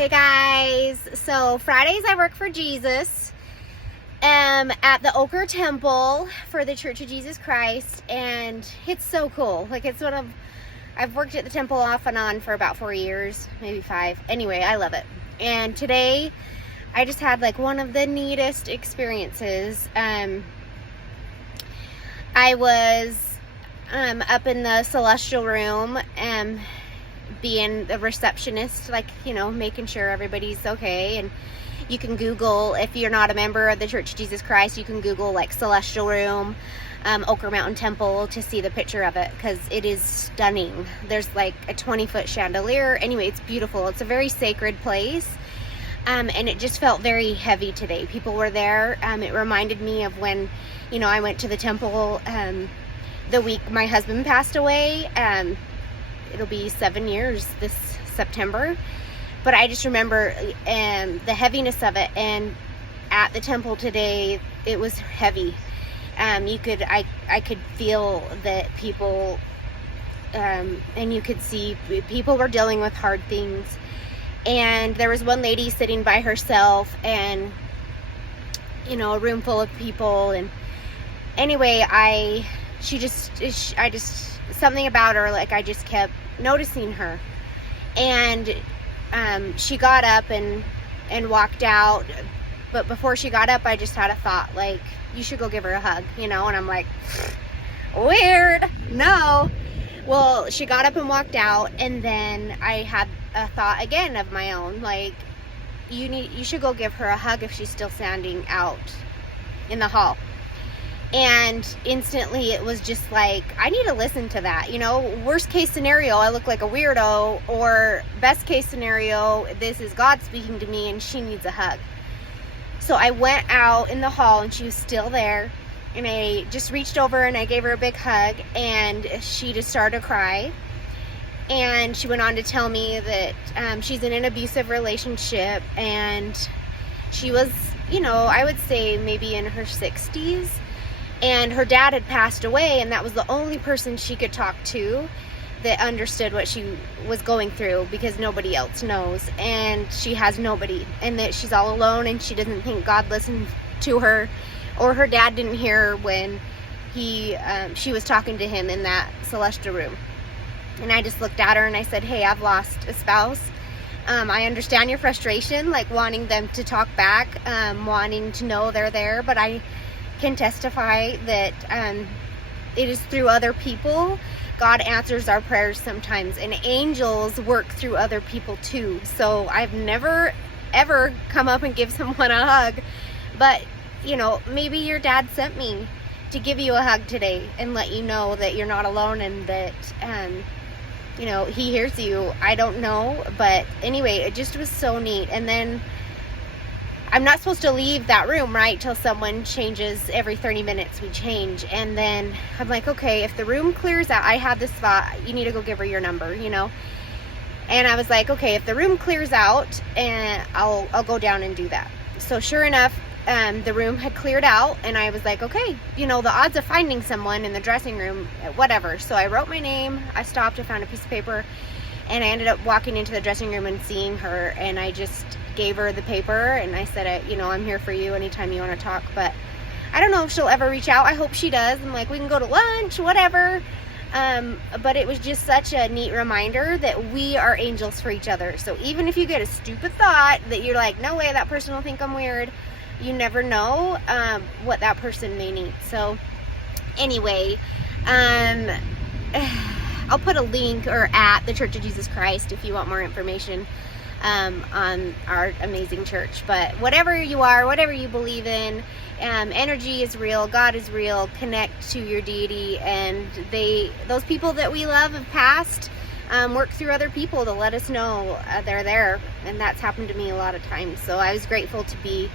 Hey guys, so Fridays I work for Jesus at the Ochre Temple for the Church of Jesus Christ, and it's so cool. Like, it's one of, I've worked at the temple off and on for about 4 years, maybe 5. Anyway, I love it. And today I just had like one of the neatest experiences. I was up in the celestial room being the receptionist, like, you know, making sure everybody's okay. And you can Google, if you're not a member of the Church of Jesus Christ, you can Google like celestial room, Ochre Mountain Temple, to see the picture of it, because it is stunning. There's like a 20-foot chandelier. Anyway, it's beautiful. It's a very sacred place. And it just felt very heavy today. People were there. It reminded me of when, you know, I went to the temple the week my husband passed away. It'll be 7 years this September. But I just remember the heaviness of it. And at the temple today, it was heavy. I could feel that people, and you could see people were dealing with hard things. And there was one lady sitting by herself, and, you know, a room full of people. And anyway, something about her, like, I just kept noticing her. And she got up and walked out. But before she got up, I just had a thought, like, you should go give her a hug, you know? And I'm like, weird, no. Well, she got up and walked out, and then I had a thought again of my own, like, you should go give her a hug if she's still standing out in the hall. And instantly it was just like, I need to listen to that, you know? Worst case scenario, I look like a weirdo, or best case scenario, this is God speaking to me and she needs a hug. So I went out in the hall and she was still there, and I just reached over and I gave her a big hug, and she just started to cry. And she went on to tell me that she's in an abusive relationship, and she was, you know, I would say maybe in her 60s. And her dad had passed away, and that was the only person she could talk to that understood what she was going through, because nobody else knows. And she has nobody, and that she's all alone, and she doesn't think God listened to her, or her dad didn't hear her when she was talking to him in that celestial room. And I just looked at her and I said, hey, I've lost a spouse. I understand your frustration, like wanting them to talk back, wanting to know they're there, but I can testify that it is through other people God answers our prayers sometimes, and angels work through other people too. So I've never ever come up and give someone a hug, but, you know, maybe your dad sent me to give you a hug today and let you know that you're not alone, and that you know, he hears you. I don't know, but anyway, it just was so neat. And then I'm not supposed to leave that room, right, till someone changes. Every 30 minutes we change. And then I'm like, okay, if the room clears out, I had this thought, you need to go give her your number, you know? And I was like, okay, if the room clears out, and I'll go down and do that. So sure enough, the room had cleared out, and I was like, okay, you know, the odds of finding someone in the dressing room, whatever. So I wrote my name, I stopped, I found a piece of paper, and I ended up walking into the dressing room and seeing her, and I just gave her the paper, and I said, you know, I'm here for you anytime you want to talk. But I don't know if she'll ever reach out. I hope she does. I'm like, we can go to lunch, whatever. But it was just such a neat reminder that we are angels for each other. So even if you get a stupid thought that you're like, no way, that person will think I'm weird, you never know what that person may need. So anyway, I'll put a link at the Church of Jesus Christ if you want more information on our amazing church. But whatever you are, whatever you believe in, energy is real, God is real. Connect to your deity, and those people that we love have passed. Work through other people to let us know they're there, and that's happened to me a lot of times. So I was grateful to be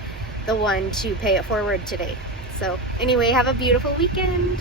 the one to pay it forward today. So anyway, have a beautiful weekend.